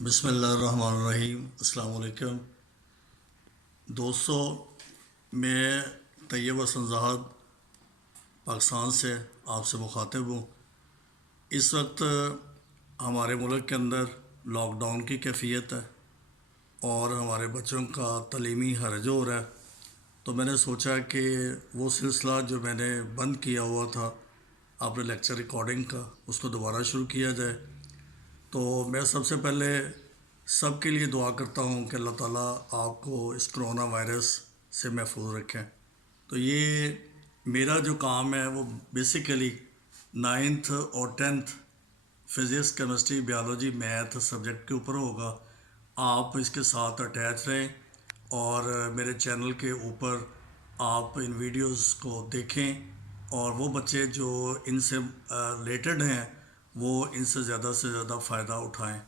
بسم اللہ الرحمن الرحیم۔ السلام علیکم دوستو، میں طیب حسن زاہد پاکستان سے آپ سے مخاطب ہوں۔ اس وقت ہمارے ملک کے اندر لاک ڈاؤن کی کیفیت ہے اور ہمارے بچوں کا تعلیمی حرج ہو رہا ہے، تو میں نے سوچا کہ وہ سلسلہ جو میں نے بند کیا ہوا تھا اپنے لیکچر ریکارڈنگ کا، اس کو دوبارہ شروع کیا جائے۔ تو میں سب سے پہلے سب کے لیے دعا کرتا ہوں کہ اللہ تعالیٰ آپ کو اس کرونا وائرس سے محفوظ رکھیں۔ تو یہ میرا جو کام ہے وہ بیسیکلی 9th اور 10th physics, chemistry, biology, math subject کے اوپر ہوگا۔ آپ اس کے ساتھ اٹیچ رہیں اور میرے چینل کے اوپر آپ ان ویڈیوز کو دیکھیں، اور وہ بچے جو ان سے ریلیٹڈ ہیں وہ ان سے زیادہ فائدہ اٹھائیں۔